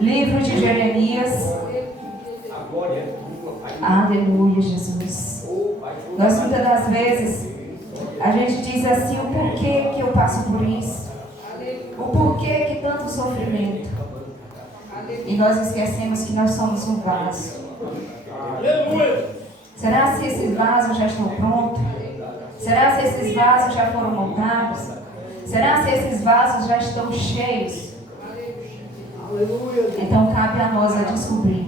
Livro de Jeremias. Aleluia, Jesus. Nós muitas das vezes a gente diz assim: o porquê que eu passo por isso? O porquê que tanto sofrimento? E nós esquecemos que nós somos um vaso. Será se esses vasos já estão prontos? Será se esses vasos já foram montados? Será se esses vasos já estão cheios? Então cabe a nós a descobrir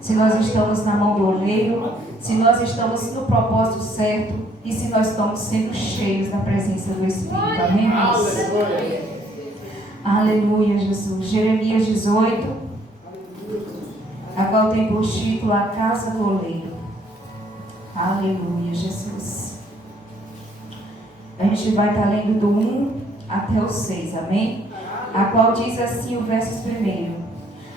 se nós estamos na mão do oleiro, se nós estamos no propósito certo e se nós estamos sendo cheios da presença do Espírito. Amém, irmãos? Aleluia, Jesus. Jeremias 18, a qual tem por título A Casa do Oleiro. Aleluia, Jesus. A gente vai estar lendo do 1 até o 6, amém? A qual diz assim o verso 1: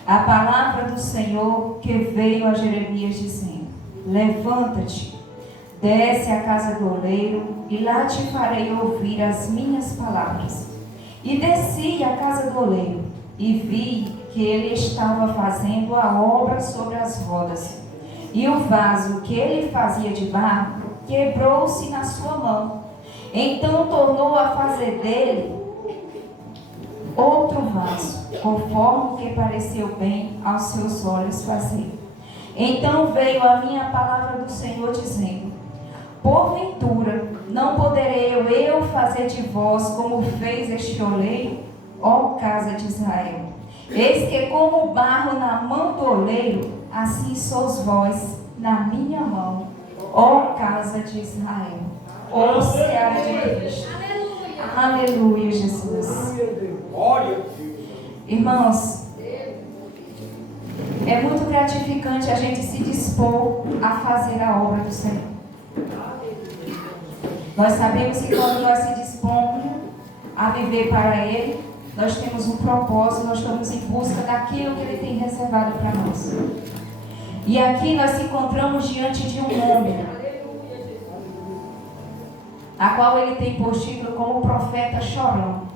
A palavra do Senhor que veio a Jeremias dizendo: Levanta-te, desce à casa do oleiro, e lá te farei ouvir as minhas palavras. E desci à casa do oleiro, e vi que ele estava fazendo a obra sobre as rodas. E o vaso que ele fazia de barro quebrou-se na sua mão. Então tornou a fazer dele outro vaso, conforme o que pareceu bem aos seus olhos fazer. Então veio a minha palavra do Senhor dizendo: Porventura não poderei eu fazer de vós como fez este oleiro, ó casa de Israel? Eis que como o barro na mão do oleiro, assim sois vós na minha mão, ó casa de Israel. Ó seara de Cristo. Aleluia, Jesus. Irmãos, é muito gratificante a gente se dispor a fazer a obra do Senhor. Nós sabemos que quando nós se dispomos a viver para Ele, nós temos um propósito, nós estamos em busca daquilo que Ele tem reservado para nós. E aqui nós se encontramos diante de um homem, a qual Ele tem por título como profeta chorão.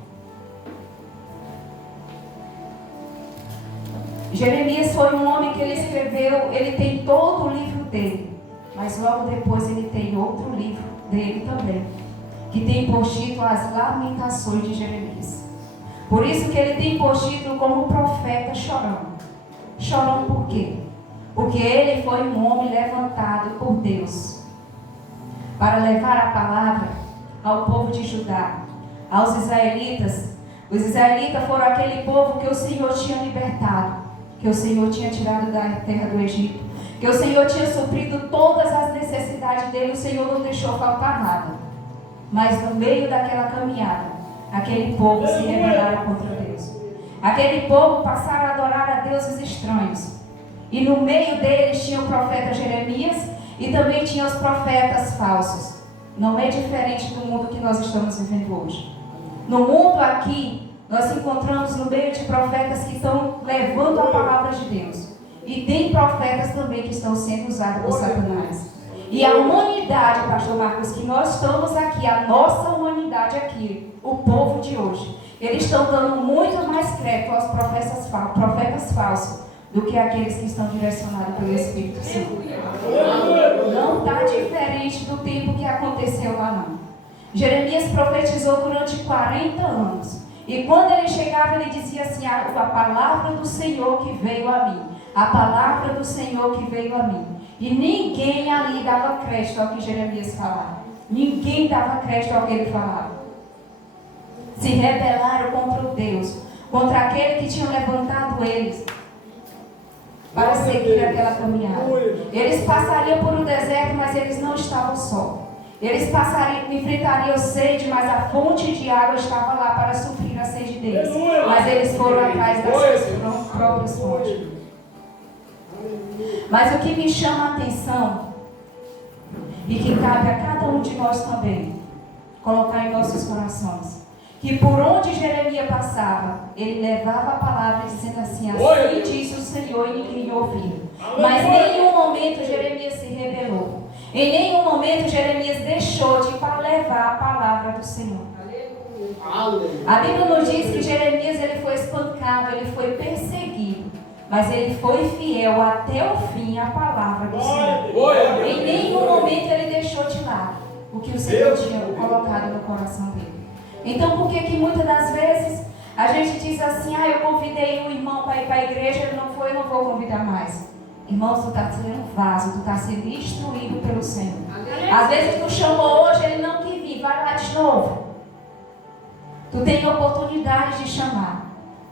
Jeremias foi um homem que ele escreveu, ele tem todo o livro dele, mas logo depois ele tem outro livro dele também, que tem por título As Lamentações de Jeremias. Por isso que ele tem por título como profeta chorão. Chorão por quê? Porque ele foi um homem levantado por Deus para levar a palavra ao povo de Judá, aos israelitas. Os israelitas foram aquele povo que o Senhor tinha libertado, que o Senhor tinha tirado da terra do Egito, que o Senhor tinha suprido todas as necessidades dele, o Senhor não deixou faltar nada. Mas no meio daquela caminhada, aquele povo se rebelaram contra Deus. Aquele povo passaram a adorar a deuses estranhos. E no meio deles tinha o profeta Jeremias e também tinha os profetas falsos. Não é diferente do mundo que nós estamos vivendo hoje. No mundo aqui, nós encontramos no meio de profetas que estão levando a palavra de Deus. E tem profetas também que estão sendo usados por Satanás. E a humanidade, pastor Marcos, que nós estamos aqui, a nossa humanidade aqui, o povo de hoje, eles estão dando muito mais crédito aos profetas falsos do que aqueles que estão direcionados pelo Espírito Santo. Não está diferente do tempo que aconteceu lá não. Jeremias profetizou durante 40 anos. E quando ele chegava, ele dizia assim: a palavra do Senhor que veio a mim. A palavra do Senhor que veio a mim. E ninguém ali dava crédito ao que Jeremias falava. Ninguém dava crédito ao que ele falava. Se rebelaram contra o Deus, contra aquele que tinha levantado eles para seguir aquela caminhada. Eles passariam por um deserto, mas eles não estavam só. Eles enfrentariam sede, mas a fonte de água estava lá para suprir a sede deles. Mas eles foram atrás das suas próprias fontes. Mas o que me chama a atenção, e que cabe a cada um de nós também colocar em nossos corações, que por onde Jeremias passava, ele levava a palavra dizendo assim: assim disse o Senhor, e ninguém ouvia. Mas em nenhum momento Jeremias se rebelou. Em nenhum momento Jeremias deixou de levar a palavra do Senhor. A Bíblia nos diz que Jeremias ele foi espancado, ele foi perseguido. mas ele foi fiel até o fim à palavra do Senhor. Em nenhum momento ele deixou de lado o que o Senhor tinha colocado no coração dele. Então, por que muitas das vezes a gente diz assim: eu convidei um irmão para ir para a igreja, ele não foi, eu não vou convidar mais. Irmãos, tu está sendo um vaso, tu está sendo instruído pelo Senhor. Às vezes tu chamou hoje, ele não quis vir, vai lá de novo. Tu tem oportunidade de chamar.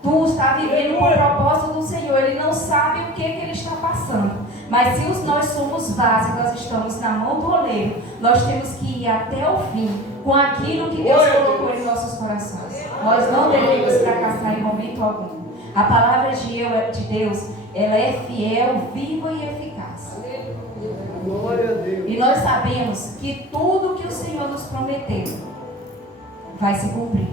Tu está vivendo com o propósito do Senhor. Ele não sabe o que ele está passando. Mas se nós somos vasos, nós estamos na mão do oleiro, nós temos que ir até o fim com aquilo que Deus colocou em nossos corações. Nós não devemos fracassar em momento algum. A palavra de Deus, ela é fiel, viva e eficaz. E nós sabemos que tudo que o Senhor nos prometeu vai se cumprir.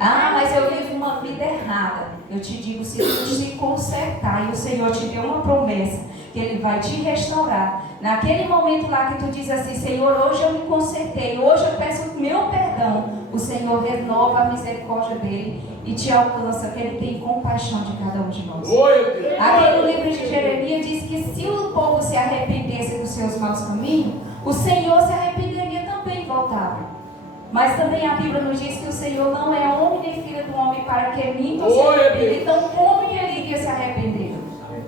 Mas eu vivo uma vida errada. Eu te digo, se tu se consertar e o Senhor te deu uma promessa que Ele vai te restaurar, naquele momento lá que tu diz assim: Senhor, hoje eu me consertei, hoje eu peço o meu perdão, o Senhor renova a misericórdia dele e te alcança, que Ele tem compaixão de cada um de nós. Aqui no livro de Jeremias diz que se o povo se arrependesse dos seus maus caminhos, o Senhor se arrependeria também e voltava. Mas também a Bíblia nos diz que o Senhor não é homem nem filho do homem para que minta ou se arrependa. Então como que ele iria se arrepender?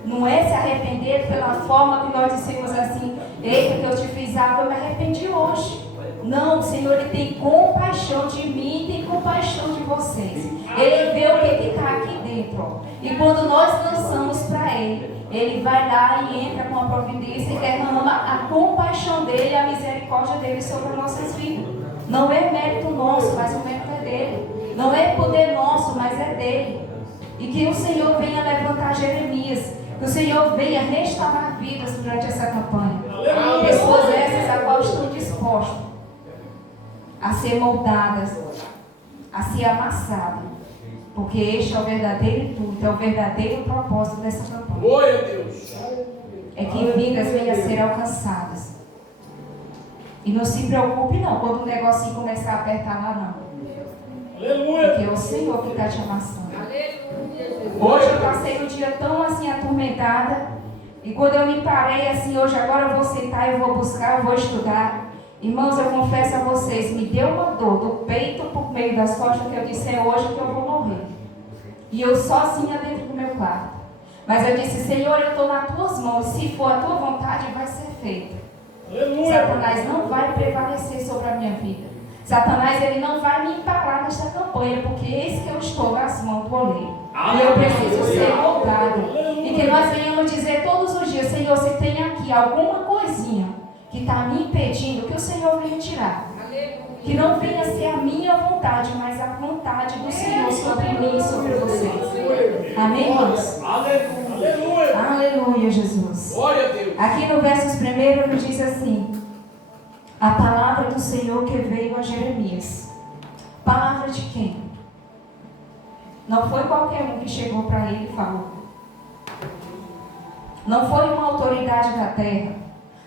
Não é se arrepender pela forma que nós dissemos assim: eita, que eu te fiz algo, eu me arrependi hoje. Não, o Senhor ele tem compaixão de mim e tem compaixão de vocês. Ele vê o que está aqui dentro. E quando nós lançamos para Ele vai lá e entra com a providência e derrama a compaixão dele, a misericórdia dele sobre as nossas vidas. Não é mérito nosso, mas o mérito é dele. Não é poder nosso, mas é dele. E que o Senhor venha levantar Jeremias. Que o Senhor venha restaurar vidas durante essa campanha. Pessoas essas a qual estão dispostas a ser moldadas, a ser amassadas. Porque este é o verdadeiro intuito, é o verdadeiro propósito dessa campanha. Glória a Deus. É que vidas venham a ser alcançadas. E não se preocupe não, quando o negocinho começar a apertar lá não. Aleluia. Porque é o Senhor que está te amassando. Hoje eu passei um dia tão assim atormentada. E quando eu me parei assim, hoje agora eu vou sentar, eu vou buscar, eu vou estudar. Irmãos, eu confesso a vocês, me deu uma dor do peito por meio das costas que eu disse: é hoje que eu vou morrer. E eu sozinha dentro do meu quarto. Mas eu disse: Senhor, eu estou nas tuas mãos, se for a tua vontade vai ser feita. Satanás não vai prevalecer sobre a minha vida. Satanás ele não vai me emparar nesta campanha, porque eis que eu estou nas mãos do oleiro. E eu preciso ser moldado. E que nós venhamos dizer todos os dias: Senhor, se tem aqui alguma coisinha que está me impedindo, que o Senhor venha tirar. Que não venha ser a minha vontade, mas a vontade do Senhor sobre mim e sobre vocês. Amém, irmãos? Aleluia. Aleluia, Jesus. Glória a Deus. Aqui no verso 1 nos diz assim: a palavra do Senhor que veio a Jeremias. Palavra de quem? Não foi qualquer um que chegou para ele e falou. Não foi uma autoridade da terra.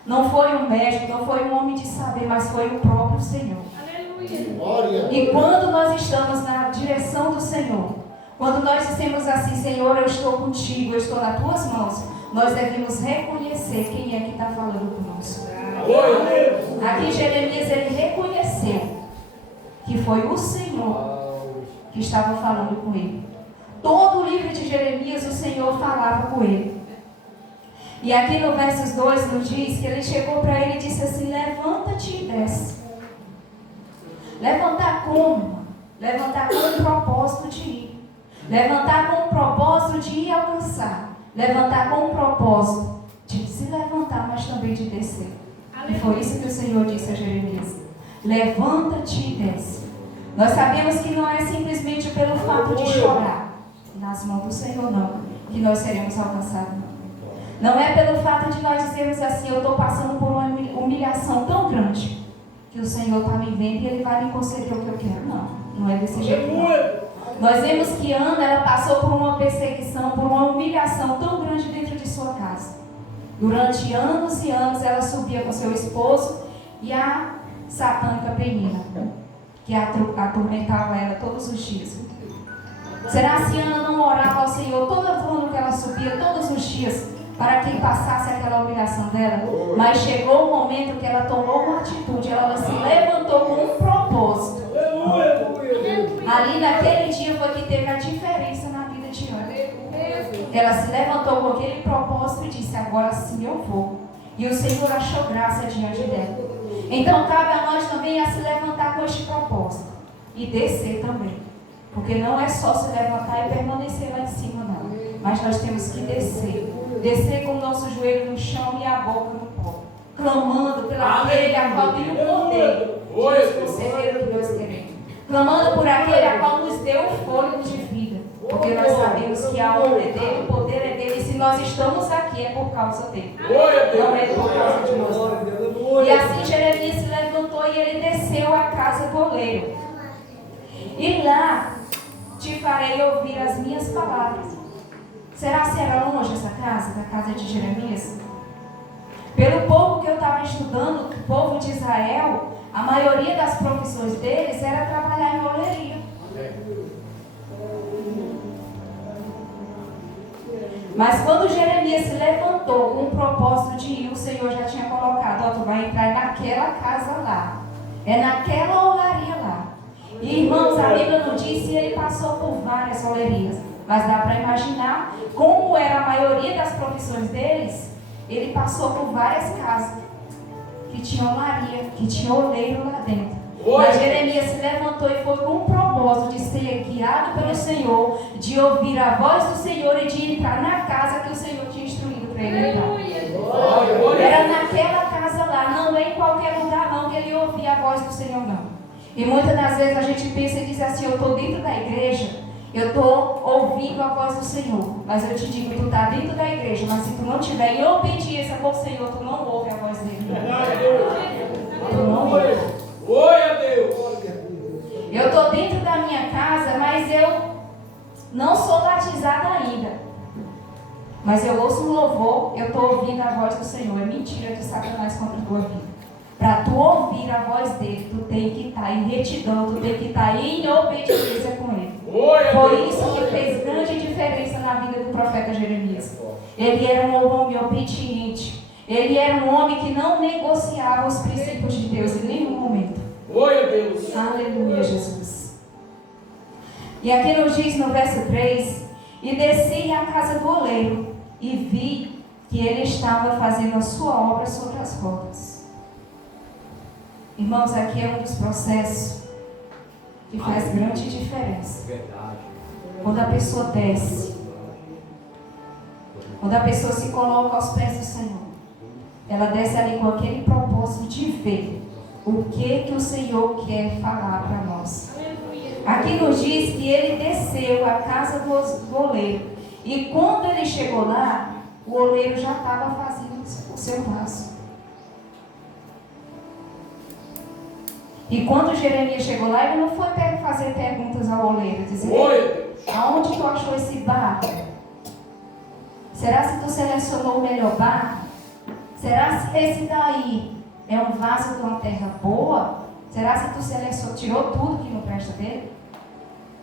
Não foi um médico, não foi um homem de saber, mas foi o próprio Senhor. Aleluia. E quando nós estamos na direção do Senhor, quando nós dizemos assim: Senhor, eu estou contigo, eu estou nas tuas mãos, nós devemos reconhecer quem é que está falando conosco. Aqui Jeremias ele reconheceu que foi o Senhor que estava falando com ele. Todo o livro de Jeremias o Senhor falava com ele. E aqui no versos 2 nos diz que ele chegou para ele e disse assim: levanta-te e desce. Levantar como? Levantar com o propósito de ir. Levantar com o propósito de ir alcançar. Levantar com o propósito de se levantar, mas também de descer. E foi isso que o Senhor disse a Jeremias: levanta-te e desce. Nós sabemos que não é simplesmente pelo fato de chorar nas mãos do Senhor, não, que nós seremos alcançados. Não é pelo fato de nós dizermos assim: eu estou passando por uma humilhação tão grande que o Senhor está me vendo e Ele vai me conceder o que eu quero. Não, não é desse jeito não. Nós vemos que Ana, ela passou por uma perseguição, por uma humilhação tão grande dentro de sua casa. Durante anos e anos ela subia com seu esposo e a satânica Penina, que atormentava ela todos os dias. Será se Ana não orava ao Senhor toda para que passasse aquela humilhação dela. Mas chegou o momento que ela tomou uma atitude, ela se levantou com um propósito. Ali naquele dia foi que teve a diferença na vida de Ana. Ela se levantou com aquele propósito e disse: agora sim eu vou. E o Senhor achou graça diante dela. Então cabe a nós também a se levantar com este propósito e descer também. Porque não é só se levantar e permanecer lá em cima, não. Mas nós temos que descer. Descer com o nosso joelho no chão e a boca no pó. Clamando pelaquele a qual tem o poder de nos conceder o que nós queremos. Clamando por aquele a qual nos deu o fôlego de vida. Porque nós sabemos que a honra é dele, o poder é dele. E se nós estamos aqui é por causa dele. Não é por causa de nós. E assim Jeremias se levantou e ele desceu à casa do oleiro. E lá te farei ouvir as minhas palavras. Será se era longe essa casa, da casa de Jeremias? Pelo povo que eu estava estudando, o povo de Israel, a maioria das profissões deles era trabalhar em oleria. Mas quando Jeremias se levantou com o propósito de ir, o Senhor já tinha colocado: ó, tu vai entrar naquela casa lá, é naquela olaria lá. E irmãos, a Bíblia não diz se ele passou por várias olerias, mas dá para imaginar como era a maioria das profissões deles. Ele passou por várias casas que tinham olaria, que tinha oleiro lá dentro. Mas Jeremias se levantou e foi com o propósito de ser guiado pelo Senhor, de ouvir a voz do Senhor e de entrar na casa que o Senhor tinha instruído para ele entrar. Era naquela casa lá, não é em qualquer lugar não que ele ouvia a voz do Senhor, não. E muitas das vezes a gente pensa e diz assim: eu estou dentro da igreja, eu estou ouvindo a voz do Senhor. Mas eu te digo, tu está dentro da igreja, mas se tu não estiver em obediência com o Senhor, tu não ouve a voz dele. Tu não ouve. Glória a Deus. Eu estou dentro da minha casa, mas eu não sou batizada ainda. Mas eu ouço um louvor, eu estou ouvindo a voz do Senhor. É mentira de Satanás contra a tua vida. Para tu ouvir a voz dele, tu tem que estar em retidão, tu tem que estar em obediência com ele. Foi isso que fez grande diferença na vida do profeta Jeremias. Ele era um homem obediente. Ele era um homem que não negociava os princípios de Deus em nenhum momento. Glória a Deus. Aleluia, Jesus. E aqui nos diz no verso 3: e desci à casa do oleiro e vi que ele estava fazendo a sua obra sobre as rodas. Irmãos, aqui é um dos processos que faz grande diferença. Quando a pessoa desce, quando a pessoa se coloca aos pés do Senhor, ela desce ali com aquele propósito de ver o que o Senhor quer falar para nós. Aqui nos diz que ele desceu à casa do oleiro. E quando ele chegou lá, o oleiro já estava fazendo o seu vaso. E quando Jeremias chegou lá, ele não foi fazer perguntas ao oleiro, dizer: aonde tu achou esse barro? Será se tu selecionou o melhor barro? Será se esse daí é um vaso de uma terra boa? Será se tu selecionou, tirou tudo que não presta dele?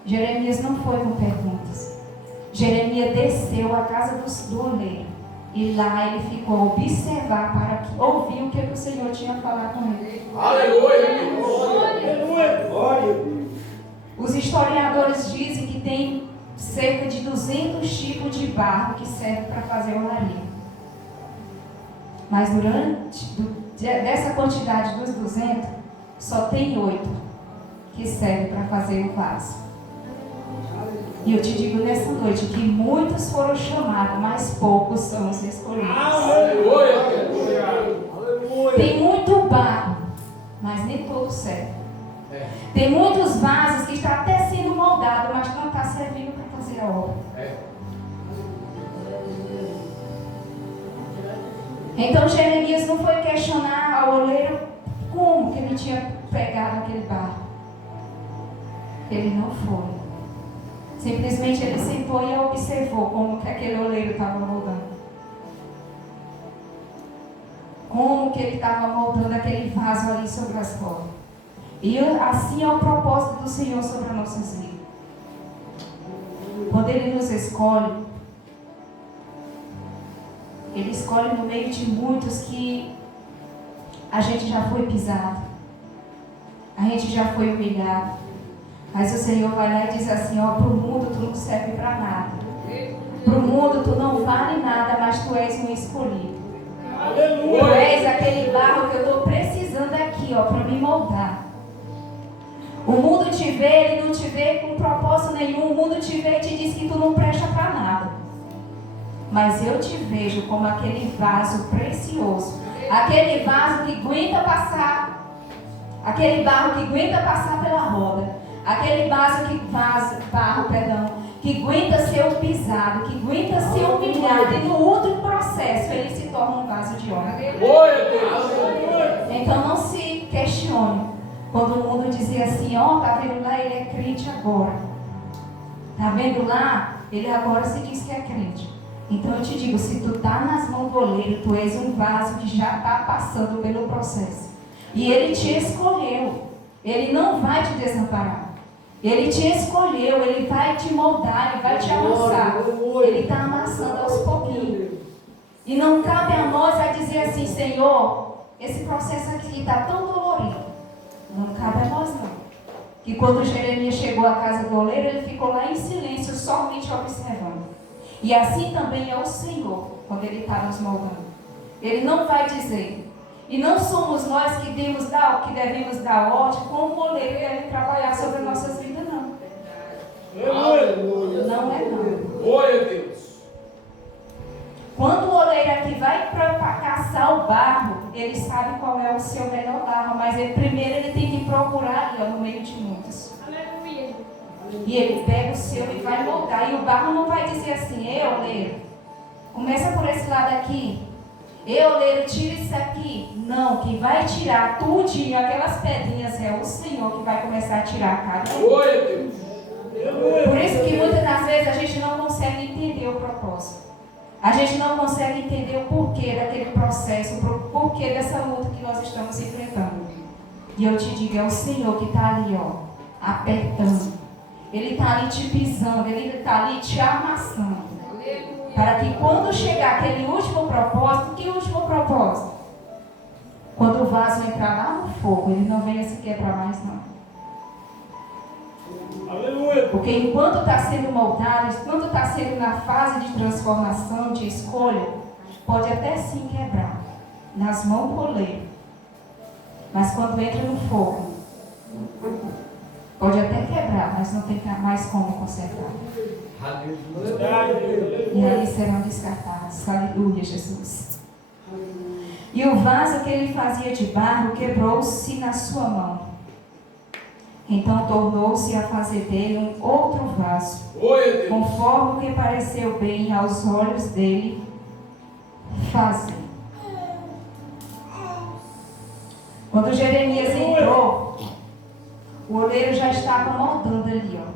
Jeremias não foi com perguntas. Jeremias desceu à casa do oleiro. E lá ele ficou a observar para ouvir o que o Senhor tinha a falar com ele. Aleluia! Os historiadores dizem que tem cerca de 200 tipos de barro que servem para fazer olaria. Mas dessa quantidade dos 200, só tem 8 que servem para fazer o vaso. E eu te digo nessa noite que muitos foram chamados, mas poucos são os escolhidos. Tem muito barro, mas nem todo serve. Tem muitos vasos que estão até sendo moldados, mas não está servindo para fazer a obra. Então Jeremias não foi questionar ao oleiro como que ele tinha pegado aquele barro. Ele não foi. Simplesmente ele sentou e observou como que aquele oleiro estava moldando. Como que ele estava moldando aquele vaso ali sobre as rodas. E assim é o propósito do Senhor sobre as nossas vidas. Quando Ele nos escolhe, Ele escolhe no meio de muitos que a gente já foi pisado, a gente já foi humilhado, mas o Senhor vai lá e diz assim, ó, para o mundo tu não serve para nada, para o mundo tu não vale nada, mas tu és um escolhido. Aleluia. Tu és aquele barro que eu estou precisando aqui, ó, para me moldar. O mundo te vê, ele não te vê com propósito nenhum. O mundo te vê e te diz que tu não presta para nada. Mas eu te vejo como aquele vaso precioso. Aquele vaso que aguenta passar. Aquele barro que aguenta passar pela roda. Aquele barro que aguenta ser pisado, que aguenta ser humilhado. E no último processo ele se torna um vaso de honra. Então não se questione. Quando o mundo dizia assim, ó, tá vendo lá, ele é crente agora. Tá vendo lá, ele agora se diz que é crente. Então eu te digo, se tu tá nas mãos do oleiro, tu és um vaso que já tá passando pelo processo. E ele te escolheu. Ele não vai te desamparar. Ele te escolheu, ele vai te moldar, ele vai te amassar. Ele está amassando aos pouquinhos. E não cabe a nós a dizer assim, Senhor, esse processo aqui está tão dolorido. Não cabe a nós não. Que quando Jeremias chegou à casa do oleiro, ele ficou lá em silêncio, somente observando. E assim também é o Senhor, quando Ele está nos moldando. Ele não vai dizer. E não somos nós que devemos dar ordem, como o oleiro deve trabalhar sobre as nossas vidas, não. Aleluia. Não é não. Glória a Deus. Quando o oleiro aqui vai para caçar o barro, ele sabe qual é o seu melhor barro, mas primeiro ele tem que procurar ali, ó, no meio de muitos. Aleluia. E ele pega o seu e vai moldar. E o barro não vai dizer assim, ei, oleiro, começa por esse lado aqui. Ei, oleiro, tira isso aqui. Não, quem vai tirar tudinho, aquelas pedrinhas, é o Senhor que vai começar a tirar cada um. Glória a Deus. Por isso que muitas das vezes a gente não consegue entender o propósito. A gente não consegue entender o porquê daquele processo, o porquê dessa luta que nós estamos enfrentando. E eu te digo, é o Senhor que está ali, ó, apertando. Ele está ali te pisando, Ele está ali te amassando. Para que quando chegar aquele último propósito, que último propósito? Quando o vaso entrar lá no fogo, ele não venha se quebrar mais não. Aleluia. Porque enquanto está sendo moldado, enquanto está sendo na fase de transformação, de escolha, pode até sim quebrar nas mãos do oleiro. Mas quando entra no fogo, pode até quebrar, mas não tem mais como consertar. E aí serão descartados. Aleluia, Jesus. E o vaso que ele fazia de barro quebrou-se na sua mão. Então tornou-se a fazer dele um outro vaso, conforme o que pareceu bem aos olhos dele fazer. Quando Jeremias entrou, o oleiro já estava moldando ali, ó.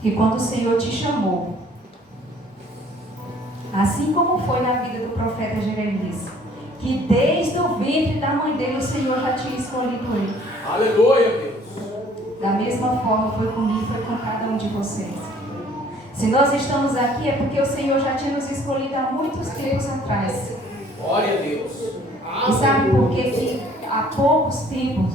Que quando o Senhor te chamou, assim como foi na vida do profeta Jeremias, que desde o ventre da mãe dele o Senhor já tinha escolhido ele. Aleluia, Deus. Da mesma forma foi comigo, foi com cada um de vocês. Se nós estamos aqui é porque o Senhor já tinha nos escolhido há muitos tempos atrás. Glória a Deus. E sabe por que há poucos tempos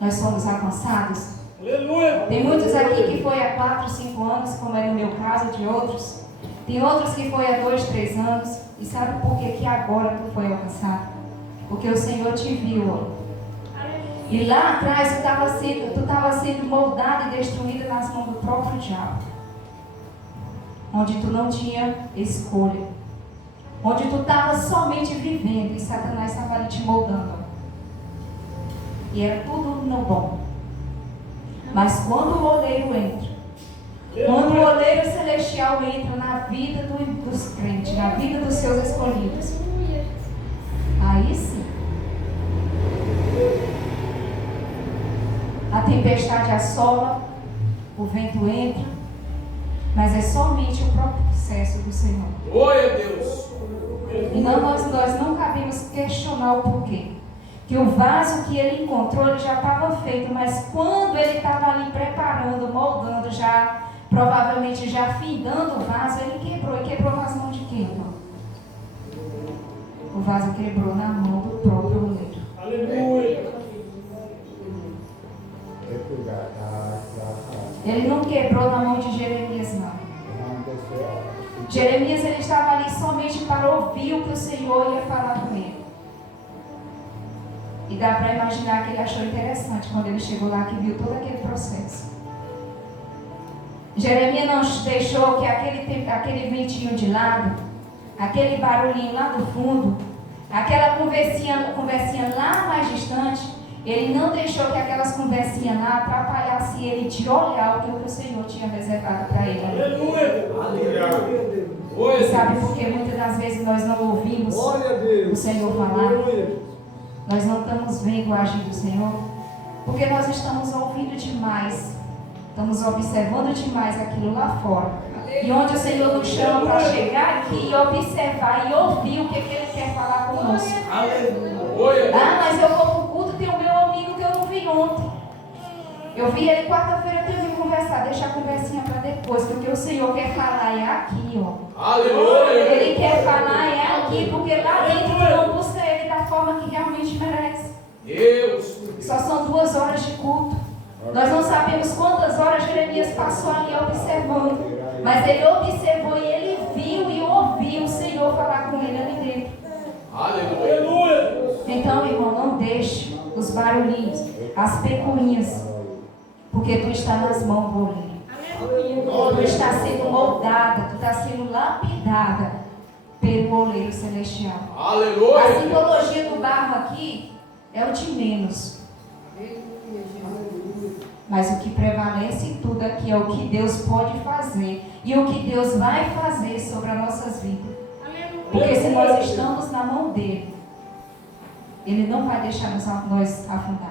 nós somos alcançados? Aleluia. Tem muitos aqui que foi há 4, 5 anos, como é no meu caso, de outros. Tem outros que foi há 2, 3 anos. E sabe por que agora tu foi alcançado? Porque o Senhor te viu. Ó. E lá atrás tu estava sendo moldado e destruído nas mãos do próprio diabo. Onde tu não tinha escolha. Onde tu estava somente vivendo e Satanás estava ali te moldando. E era tudo no bom. Mas quando o oleiro entra, quando o oleiro celestial entra na vida dos crentes, na vida dos seus escolhidos, aí sim, a tempestade assola, o vento entra, mas é somente o processo do Senhor. Glória a Deus. E nós não cabemos questionar o porquê. Que o vaso que ele encontrou, ele já estava feito, mas quando ele estava ali preparando, moldando, já provavelmente praticamente já findando o vaso, ele quebrou. E quebrou nas mãos de quem, irmão? O vaso quebrou na mão do próprio oleiro. Aleluia. Ele não quebrou na mão de Jeremias, não. Jeremias, ele estava ali somente para ouvir o que o Senhor ia falar com ele. E dá para imaginar que ele achou interessante quando ele chegou lá, que viu todo aquele processo. Jeremias não deixou que aquele ventinho de lado, aquele barulhinho lá do fundo, aquela conversinha lá mais distante, ele não deixou que aquelas conversinhas lá atrapalhassem ele de olhar o que o Senhor tinha reservado para ele. Aleluia. E sabe por que muitas das vezes nós não ouvimos o Senhor falar? Nós não estamos vendo o agir do Senhor? Porque nós estamos ouvindo demais. Estamos observando demais aquilo lá fora. E onde o Senhor nos chama para chegar aqui e observar e ouvir o que Ele quer falar conosco. Aleluia. Ah, mas eu vou para o culto, tem o meu amigo que eu não vi ontem. Eu vi ele quarta-feira, eu tenho que conversar. Deixa a conversinha para depois, porque o Senhor quer falar é aqui, ó. Aleluia. Ele quer falar é aqui, porque lá dentro tu não busca Ele da forma que realmente merece. Deus. Só são 2 horas de culto. Nós não sabemos quantas horas Jeremias passou ali observando. Mas ele observou e ele viu e ouviu o Senhor falar com ele ali dentro. Aleluia. Então, irmão, não deixe os barulhinhos, as pecuinhas, porque tu está nas mãos do oleiro. Tu está sendo moldada, tu está sendo lapidada pelo oleiro celestial. Aleluia. A simbologia do barro aqui é o de menos. Mas o que prevalece em tudo aqui é o que Deus pode fazer e o que Deus vai fazer sobre as nossas vidas. Porque se nós estamos na mão dele, ele não vai deixar nós afundar.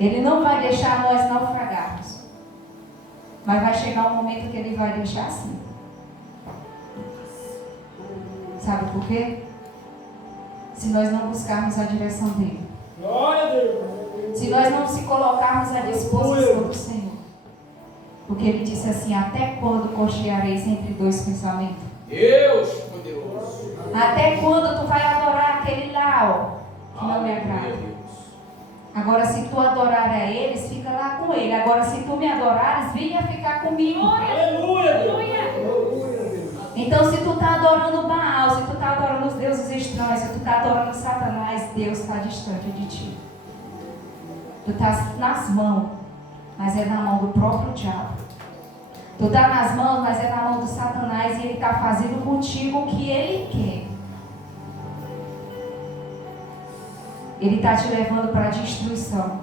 Ele não vai deixar nós naufragarmos. Mas vai chegar um momento que ele vai deixar assim. Sabe por quê? Se nós não buscarmos a direção dele. Glória a Deus. Se nós não se colocarmos à disposição do Senhor. Porque ele disse assim: até quando cocheareis entre 2 pensamentos? Deus poderoso. Até quando tu vai adorar aquele lá, ó, que não me agrada? Agora, se tu adorar a eles, fica lá com ele. Agora, se tu me adorares, venha ficar comigo. Aleluia. Então, se tu está adorando Baal, se tu está adorando os deuses estranhos, se tu está adorando Satanás, Deus está distante de ti. Tu está nas mãos, mas é na mão do próprio diabo. Tu está nas mãos, mas é na mão do Satanás e ele está fazendo contigo o que ele quer. Ele está te levando para a destruição.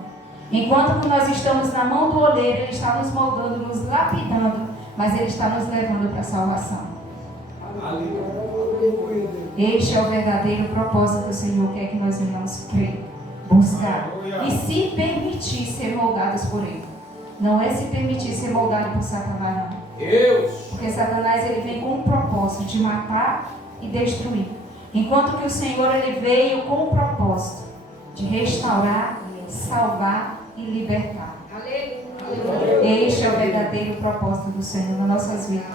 Enquanto que nós estamos na mão do oleiro, ele está nos moldando, nos lapidando, mas ele está nos levando para a salvação. Este é o verdadeiro propósito que o Senhor quer que nós venhamos crer, buscar e se permitir ser moldados por Ele. Não é se permitir ser moldado por Satanás, não. Deus. Porque Satanás ele vem com um propósito de matar e destruir. Enquanto que o Senhor ele veio com o propósito de restaurar, salvar e libertar. Este é o verdadeiro propósito do Senhor nas nossas vidas.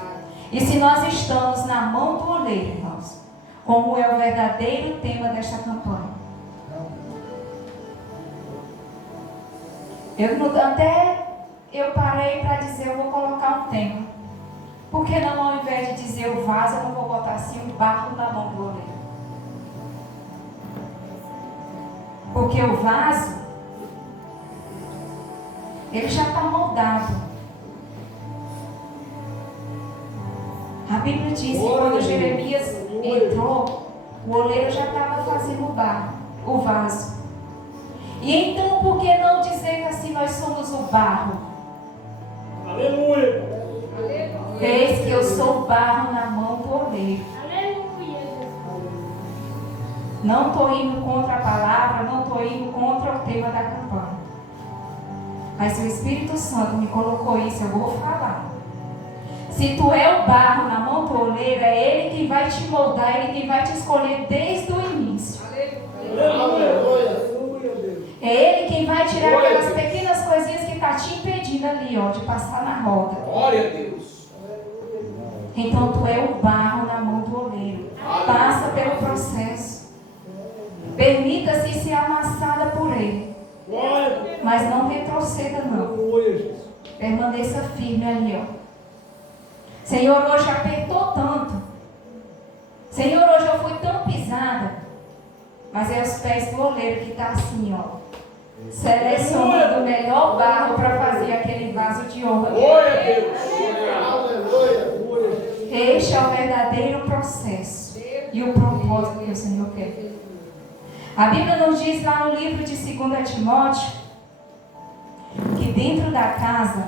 E se nós estamos na mão do oleiro, irmãos, como é o verdadeiro tema desta campanha? Eu parei para dizer, eu vou colocar um tema. Por que não, ao invés de dizer o vaso, eu não vou botar assim o barro na mão do oleiro? Porque o vaso, ele já está moldado. A Bíblia diz que quando Jeremias entrou, o oleiro já estava fazendo o barro, o vaso. E então, por que não dizer que assim nós somos o barro? Aleluia. Eis que eu sou o barro na mão do oleiro. Não estou indo contra a palavra, não estou indo contra o tema da campanha. Mas se o Espírito Santo me colocou isso, eu vou falar. Se tu é o barro na mão do oleiro, é Ele quem vai te moldar, Ele quem vai te escolher desde o início. Aleluia. É Ele quem vai tirar aquelas pequenas coisinhas que estão te impedindo rotina ali, ó, de passar na roda. Glória a Deus. Então tu é o barro na mão do oleiro. Passa pelo processo. Permita-se ser amassada por ele. Mas não retroceda não. Permaneça firme ali, ó. Senhor, hoje apertou tanto. Senhor, hoje eu fui tão pisada. Mas é os pés do oleiro que está assim, ó. Selecionando o melhor barro para fazer aquele vaso de honra. Glória a Deus. Este é o verdadeiro processo e o propósito que o Senhor quer. A Bíblia nos diz lá no livro de 2 Timóteo que dentro da casa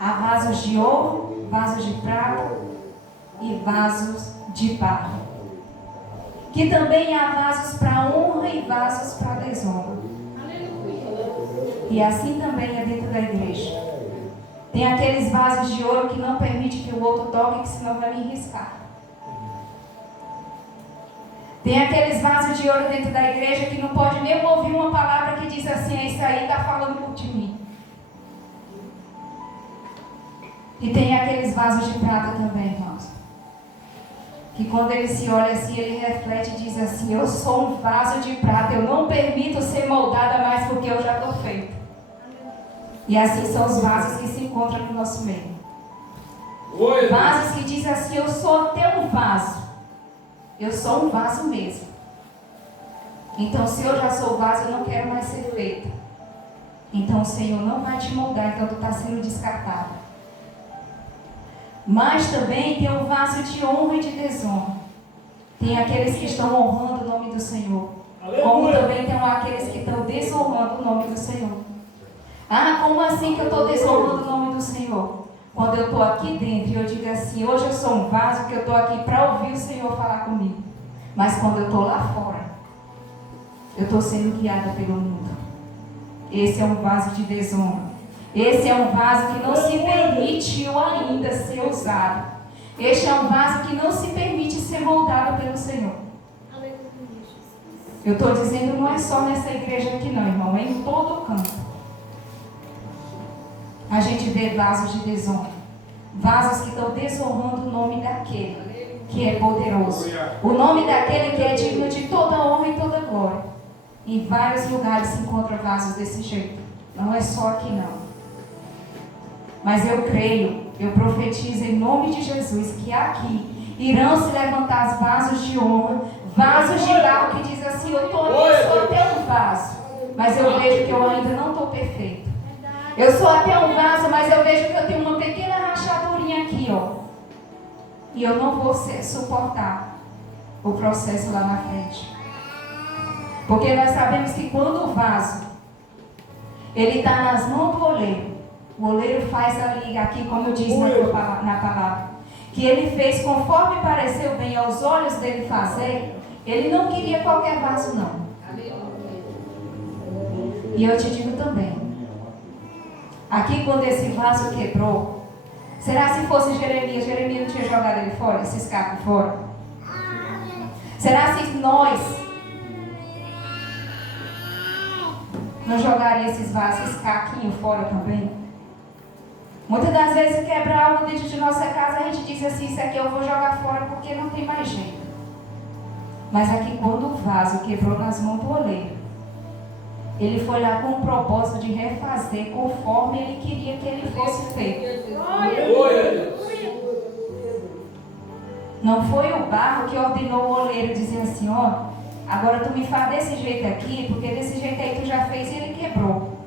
há vasos de ouro, vasos de prata e vasos de barro. Que também há vasos para honra e vasos para desonra. E assim também é dentro da igreja. Tem aqueles vasos de ouro que não permite que o outro toque, que senão vai me riscar. Tem aqueles vasos de ouro dentro da igreja que não pode nem ouvir uma palavra que diz assim, isso aí está falando de mim. E tem aqueles vasos de prata também, irmãos. Que quando ele se olha assim, ele reflete e diz assim, eu sou um vaso de prata, eu não permito ser moldada mais porque eu já estou feita. E assim são os vasos que se encontram no nosso meio. Vasos que dizem assim, eu sou até um vaso. Eu sou um vaso mesmo. Então se eu já sou vaso, eu não quero mais ser feita. Então o Senhor não vai te moldar, então tu está sendo descartado. Mas também tem o vaso de honra e de desonra. Tem aqueles que estão honrando o nome do Senhor. Como também tem aqueles que estão desonrando o nome do Senhor. Ah, como assim que eu estou desonrando o nome do Senhor? Quando eu estou aqui dentro e eu digo assim, hoje eu sou um vaso que eu estou aqui para ouvir o Senhor falar comigo. Mas quando eu estou lá fora, eu estou sendo guiada pelo mundo. Esse é um vaso de desonra. Esse é um vaso que não se permitiu ainda ser usado. Este é um vaso que não se permite ser moldado pelo Senhor. Eu estou dizendo, não é só nessa igreja aqui não, irmão, é em todo canto. A gente vê vasos de desonra. Vasos que estão desonrando o nome daquele que é poderoso. O nome daquele que é digno de toda honra e toda glória. Em vários lugares se encontram vasos desse jeito. Não é só aqui não. Mas eu creio, eu profetizo em nome de Jesus que aqui irão se levantar os vasos de honra, vasos de barro que diz assim, eu estou aqui, sou até um vaso, mas eu vejo que eu ainda não estou perfeito. Eu sou até um vaso, mas eu vejo que eu tenho uma pequena rachadurinha aqui, ó. E eu não vou suportar o processo lá na frente. Porque nós sabemos que quando o vaso, ele está nas mãos do oleiro, o oleiro faz ali, aqui como eu disse na palavra, que ele fez conforme pareceu bem aos olhos dele fazer, ele não queria qualquer vaso não. E eu te digo também, aqui quando esse vaso quebrou, será se fosse Jeremias não tinha jogado ele fora, esses cacos fora? Será se nós não jogaríamos esses vasos, esses caquinhos fora também? Muitas das vezes quebra algo dentro de nossa casa, a gente diz assim, isso aqui eu vou jogar fora porque não tem mais jeito. Mas aqui quando o vaso quebrou nas mãos do oleiro, ele foi lá com o propósito de refazer conforme ele queria que ele fosse feito. Não foi o barro que ordenou o oleiro dizer assim, ó, agora tu me faz desse jeito aqui, porque desse jeito aí tu já fez e ele quebrou.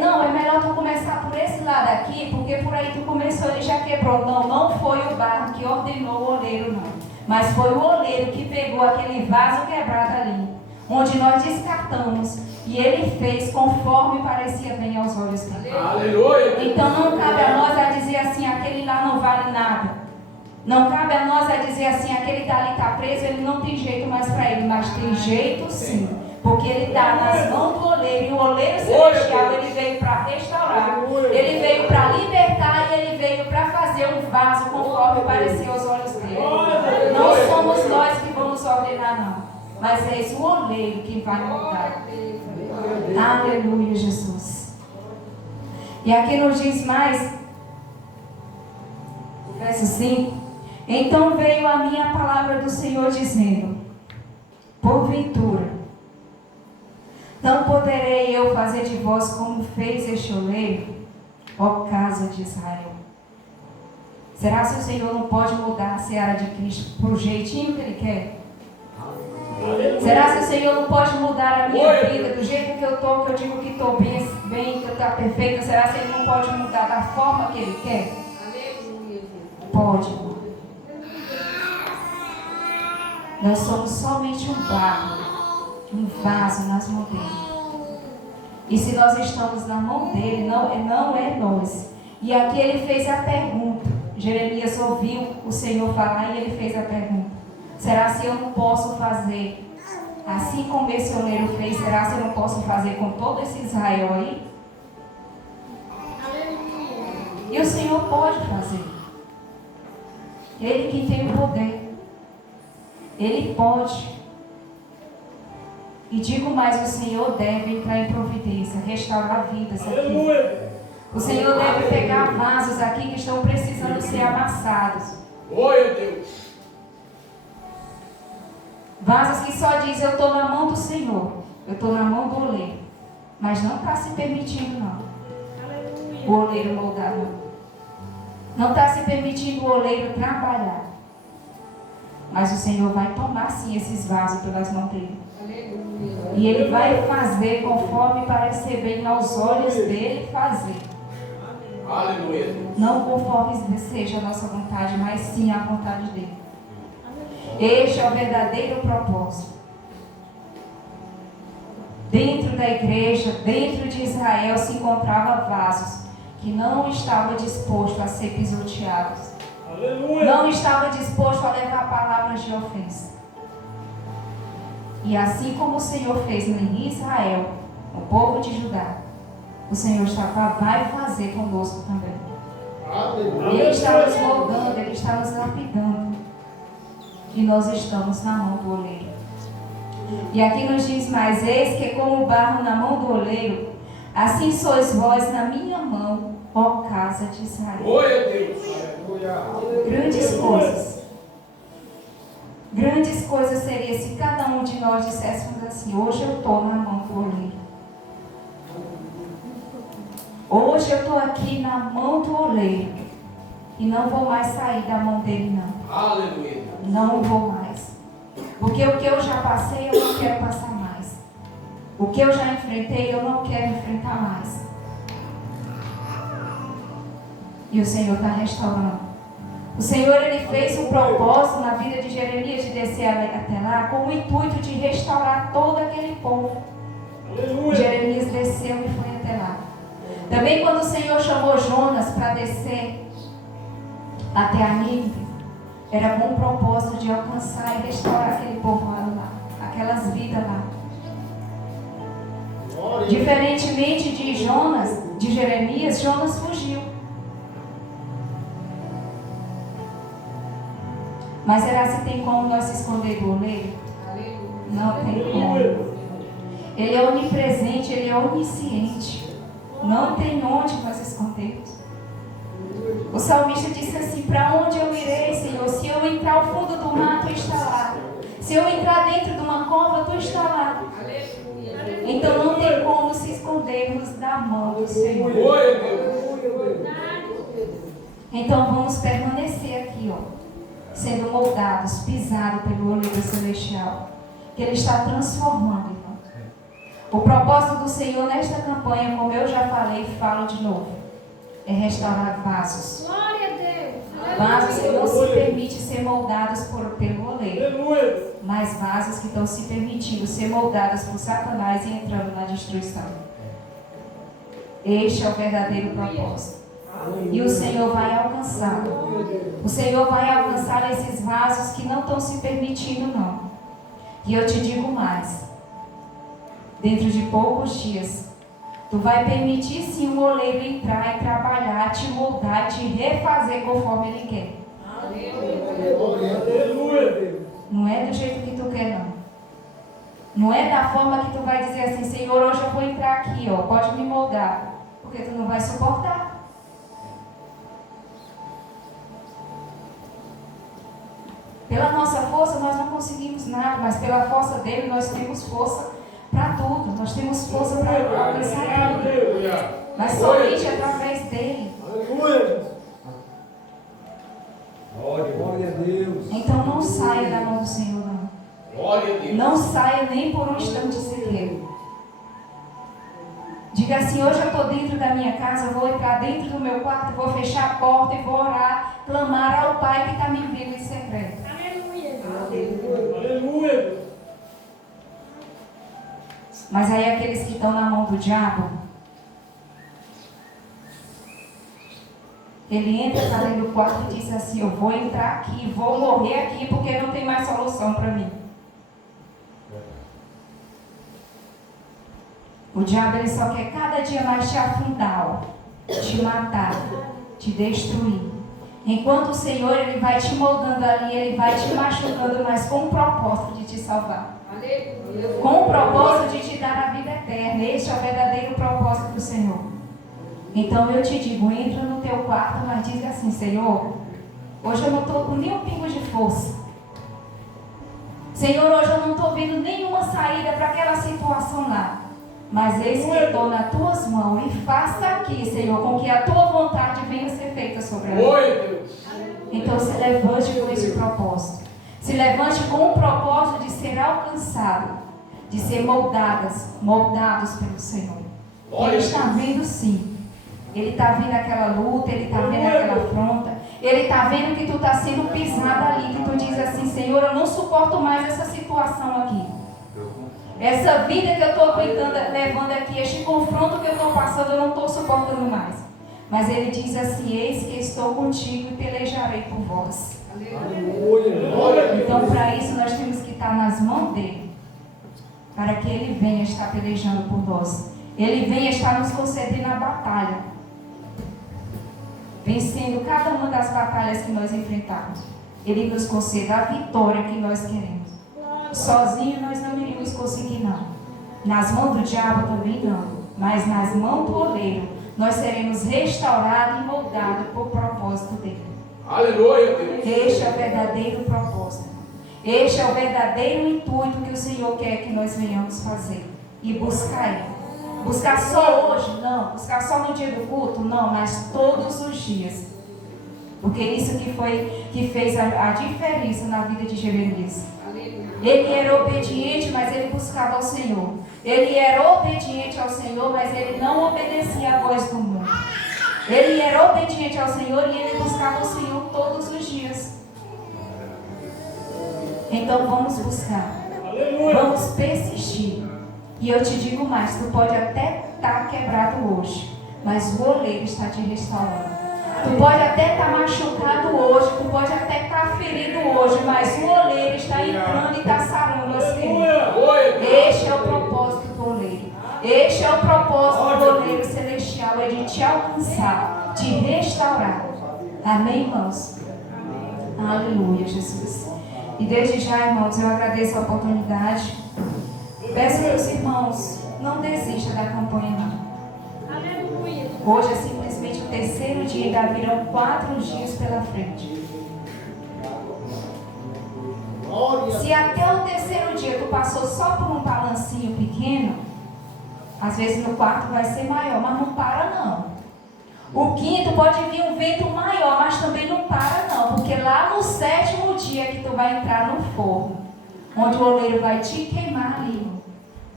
Não, é melhor tu começar por esse lado aqui, porque por aí tu começou e ele já quebrou. Não, não foi o barro que ordenou o oleiro, não. Mas foi o oleiro que pegou aquele vaso quebrado ali, onde nós descartamos, e ele fez conforme parecia bem aos olhos dele. Aleluia! Então não cabe a nós a dizer assim, aquele lá não vale nada. Não cabe a nós a dizer assim, aquele dali está preso, ele não tem jeito mais para ele, mas tem jeito sim. Porque ele está nas mãos do oleiro, e o oleiro celestial, ele veio para restaurar, ele veio para libertar e ele veio para fazer um vaso conforme parecia aos olhos dele. Não somos nós que vamos ordenar, não, mas é esse o oleiro que vai moldar. Aleluia, Jesus. E aqui nos diz mais, o verso 5: então veio a minha palavra do Senhor dizendo: porventura, não poderei eu fazer de vós como fez este oleiro, ó casa de Israel? Será que o Senhor não pode mudar a seara de Cristo para o jeitinho que Ele quer? Será que o Senhor não pode mudar a minha vida do jeito que eu estou, que eu digo que estou bem, que eu estou perfeita? Será que Ele não pode mudar da forma que Ele quer? Pode, irmão. Nós somos somente um barro, um vaso nas mãos dele. E se nós estamos na mão dele, não é nós. E aqui ele fez a pergunta. Jeremias ouviu o Senhor falar e ele fez a pergunta: será se eu não posso fazer assim como esse oleiro fez? Será se eu não posso fazer com todo esse Israel aí? E o Senhor pode fazer. Ele que tem o poder. Ele pode. E digo mais, o Senhor deve entrar em providência, restaurar vidas aqui. O Senhor deve pegar vasos aqui que estão precisando ser amassados. Glória a Deus. Vasos que só dizem: eu estou na mão do Senhor, eu estou na mão do oleiro. Mas não está se permitindo, não. O oleiro moldar, não. Não está se permitindo o oleiro trabalhar. Mas o Senhor vai tomar sim esses vasos pelas mãos dele. E Ele vai fazer conforme parecer bem aos olhos dele fazer. Aleluia. Não conforme seja a nossa vontade, mas sim a vontade dele. Este é o verdadeiro propósito. Dentro da igreja, dentro de Israel, se encontrava vasos que não estavam dispostos a ser pisoteados. Aleluia. Não estavam dispostos a levar palavras de ofensa. E assim como o Senhor fez em Israel, o povo de Judá, o Senhor vai fazer conosco também. Aleluia. Ele está nos moldando, Ele está nos lapidando. E nós estamos na mão do oleiro. E aqui nos diz mais: eis que como o barro na mão do oleiro, assim sois vós na minha mão, ó casa de Israel. Glória a Deus. Grandes coisas. Grandes coisas seria se cada um de nós disséssemos assim: hoje eu estou na mão do oleiro. Hoje eu estou aqui na mão do oleiro. E não vou mais sair da mão dele, não. Aleluia. Não vou mais. Porque o que eu já passei, eu não quero passar mais. O que eu já enfrentei, eu não quero enfrentar mais. E o Senhor está restaurando. O Senhor, Ele fez um propósito na vida de Jeremias de descer até lá com o intuito de restaurar todo aquele povo. Aleluia. Jeremias desceu e foi até lá. Também quando o Senhor chamou Jonas para descer até a Nínive, era com o propósito de alcançar e restaurar aquele povo lá, aquelas vidas lá. Diferentemente de Jonas, de Jeremias, Jonas fugiu. Mas será se tem como nós se esconder do oleiro? Não tem como. Ele é onipresente, Ele é onisciente. Não tem onde nós escondermos. O salmista disse assim: para onde eu irei, Senhor? Se eu entrar ao fundo do mar, Tu está lá. Se eu entrar dentro de uma cova, Tu está lá. Então não tem como se escondermos da mão do Senhor. Então vamos permanecer aqui, ó, sendo moldados, pisados pelo oleiro celestial, que Ele está transformando, irmão. O propósito do Senhor nesta campanha, como eu já falei e falo de novo, é restaurar vasos. Glória a Deus. Vasos que não se permitem ser moldados pelo oleiro, mas vasos que estão se permitindo ser moldados por Satanás e entrando na destruição. Este é o verdadeiro propósito. E o Senhor vai alcançar. O Senhor vai alcançar esses vasos que não estão se permitindo, não. E eu te digo mais: dentro de poucos dias, Tu vai permitir sim o oleiro entrar e trabalhar, te moldar, te refazer conforme Ele quer. Não é do jeito que Tu quer, não. Não é da forma que Tu vai dizer assim: Senhor, hoje eu vou entrar aqui, ó, pode me moldar. Porque Tu não vai suportar. Pela nossa força nós não conseguimos nada, mas pela força dele nós temos força para tudo. Nós temos força para alcançar tudo. Aleluia. Mas somente através dele. Aleluia. Glória a Deus. Então não saia da mão do Senhor, não. Glória a Deus. Não saia nem por um instante sequer. Diga assim: hoje eu estou dentro da minha casa, vou entrar dentro do meu quarto, vou fechar a porta e vou orar, clamar ao Pai que está me vendo em secreto. Aleluia. Mas aí aqueles que estão na mão do diabo, ele entra para dentro do quarto e diz assim: eu vou entrar aqui, vou morrer aqui porque não tem mais solução para mim. O diabo ele só quer cada dia mais te afundar, te matar, te destruir. Enquanto o Senhor ele vai te moldando ali, ele vai te machucando, mas com o propósito de te salvar. Com o propósito de te dar a vida eterna. Este é o verdadeiro propósito do Senhor. Então eu te digo, entra no teu quarto, mas diz assim: Senhor, hoje eu não estou com nenhum pingo de força. Senhor, hoje eu não estou vendo nenhuma saída para aquela situação lá. Mas eis que estou nas tuas mãos e faça aqui, Senhor, com que a tua vontade venha ser feita sobre a minha. Então se levante com esse propósito. Se levante com o propósito de ser alcançado, de ser moldados pelo Senhor. Ele está vendo sim. Ele está vendo aquela luta, ele está vendo aquela afronta. Ele está vendo que tu está sendo pisado ali, que tu diz assim: Senhor, eu não suporto mais essa situação aqui. Essa vida que eu estou levando aqui, este confronto que eu estou passando, eu não estou suportando mais. Mas ele diz assim: eis que estou contigo e pelejarei por vós. Então para isso nós temos que estar nas mãos dele, para que ele venha estar pelejando por nós. Ele venha estar nos concedendo a batalha, vencendo cada uma das batalhas que nós enfrentamos. Ele nos conceda a vitória que nós queremos. Sozinho nós não iríamos conseguir, não. Nas mãos do diabo também não. Mas nas mãos do oleiro nós seremos restaurados e moldados por propósito dele. Aleluia, Deus. Este é o verdadeiro propósito. Este é o verdadeiro intuito que o Senhor quer que nós venhamos fazer. E buscar Ele. Buscar só hoje? Não. Buscar só no dia do culto? Não. Mas todos os dias. Porque isso que fez a diferença na vida de Jeremias. Ele era obediente, mas ele buscava ao Senhor. Ele era obediente ao Senhor, mas ele não obedecia à voz do mundo. Ele era obediente ao Senhor e ele buscava o Senhor todos os dias. Então vamos buscar. Vamos persistir. E eu te digo mais, tu pode até estar quebrado hoje, mas o oleiro está te restaurando. Tu pode até estar machucado hoje, tu pode até estar ferido hoje, mas o oleiro está entrando e está sarando as feridas. Este é o propósito do oleiro. Este é o propósito do oleiro celestial, é de te alcançar, te restaurar. Amém, irmãos? Aleluia, Jesus. E desde já, irmãos, eu agradeço a oportunidade. Peço que os irmãos não desistam da campanha, não. Hoje é simplesmente o terceiro dia e ainda virão 4 dias pela frente. Se até o terceiro dia tu passou só por um balancinho pequeno, às vezes no quarto vai ser maior, mas não para não. O quinto pode vir um vento maior, mas também não para não, porque lá no 7º dia que tu vai entrar no forno, onde o oleiro vai te queimar ali,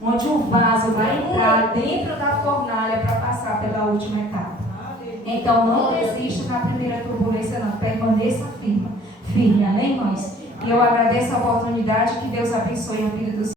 onde o vaso vai entrar dentro da fornalha para passar pela última etapa. Então não desista na primeira turbulência não, permaneça firme, amém, irmãos? E eu agradeço a oportunidade, que Deus abençoe a vida dos